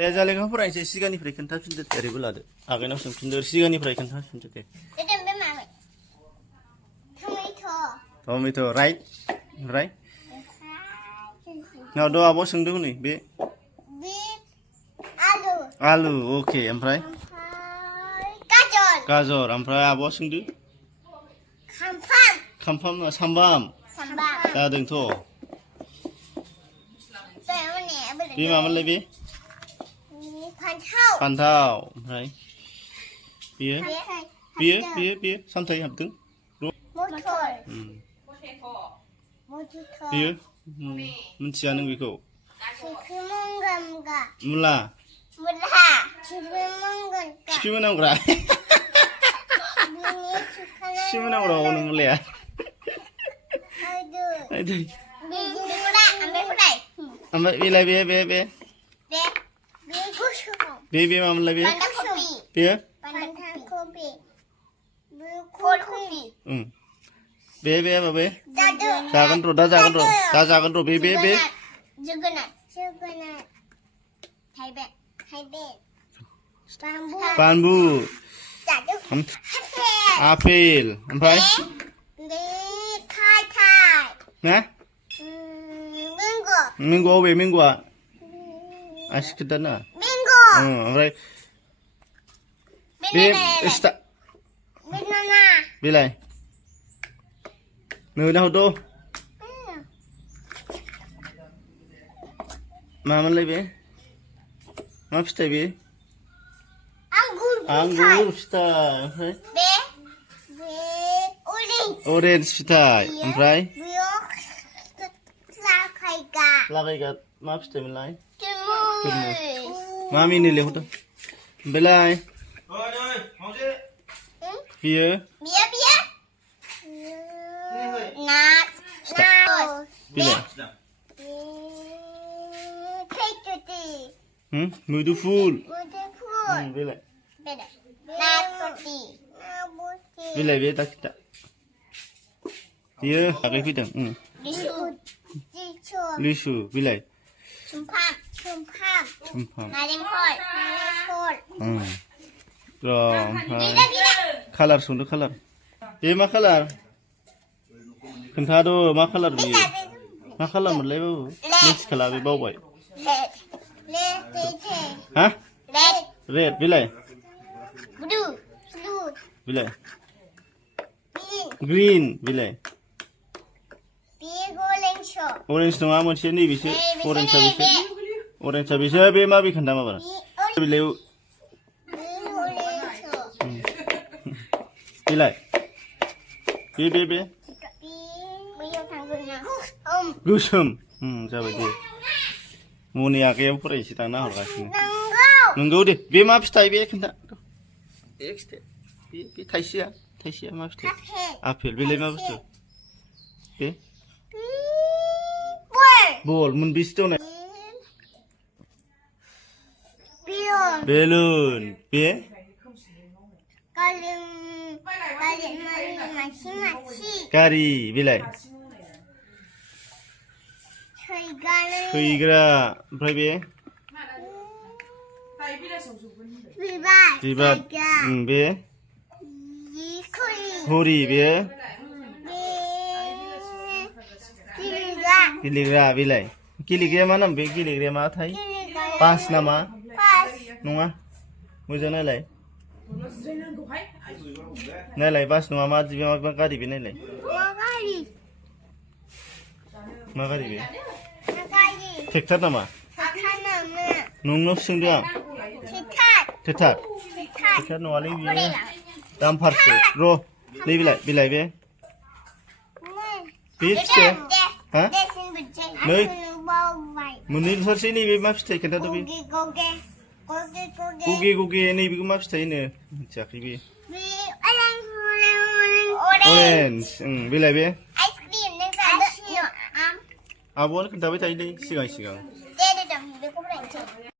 दे जा लेखा फरायनोसै सिगांनिफ्राय खोन्थाफिनदो ओरैबो लादो आगैनाव सोंफिनदो सिगांनिफ्राय खोन्थाफिनदो दे टमेट' राइट ओमफ्राय नावद' आब' सोंदों नै बे आलु अके ओमफ्राय गाजर ओमफ्राय आब'आ सोंदो खामफाम नङा सामबाम जादोंथ' बे मामोनलाय बे फान्थाव ओमफ्राय बेयो सामथाइ हाबदों बेयो मिथिया नों बेखौ मुला किपि मwnamgrasw किपि mwnamgrasw नों मुलाया ओमफ्राय बेलाय बे मामोनलाय बेयो बे माबे जागोन र' दा जागोन र' बे बानबु आपेल ओमफ्राय ना मेंग' अबे मेंग'आ आसि खोन्थाना ओमफ्राय बे बेलाय नोंना हरद' मामोनलाय बे मा फिथाइ बे आंगुर फिथाइ ओमफ्राय अरेन्ज फिथाइ ओमफ्राय लागायगा मा फिथाइमोनलाय मा मिनि लेखौथ' बेलाय बियो मैदुफुल बेलाय बे दा खिथा बियो आगै फैदों लिसु बिलाइ सुमफ्राम र' ओमफ्राय कालार संदो कालार बे मा कालार खोन्थाद' मा कालार बेयो मा कालार मोनलाय बाबु मिथिखाला बे बावबाय हा रेड बिलाइ ग्रीन बिलाइ अरेन्ज नङा मोनसे नैबेसो अरेन्जआ बेसो बे माबे खोन्था माबा बिलाइ बिलाइ बे गोसोम जाबाय दे मनि आगैयाव फरायसै दाना हरगासिनो नंगौ दे बे मा फिथाइ बे खोन्था बे थाइसेया मा फिथाइ आपेल बेलाय मा बुस्थु बे बल मोनबेसे दं बेलुन बे गारि बिलाइ सैग्रा ओमफ्राय बे बिबार बे घरि बे गेलेग्रा बिलाइ गेलेग्राया मा नाम बे गेलेग्राया मा थाय बास नामा नङा मोजां नायलाय बास नङा मा गारि बे नायलाय मा गारि बे ट्रेक्टर नामा नोंनाव सोंदों आं ट्रेक्टर नङालै बियो दामफारसो र' नै बिलाइ बे फिथाइ हा नै मोननै ओंखारसै नैबे मा फिथाइ खोन्थाद' बे गगे नैबेखौ मा फिथाइ होनो मिथियाखै बे अरेन्ज बिलाइ बे आब'आनो खोन्थाबाय थायोलै सिगां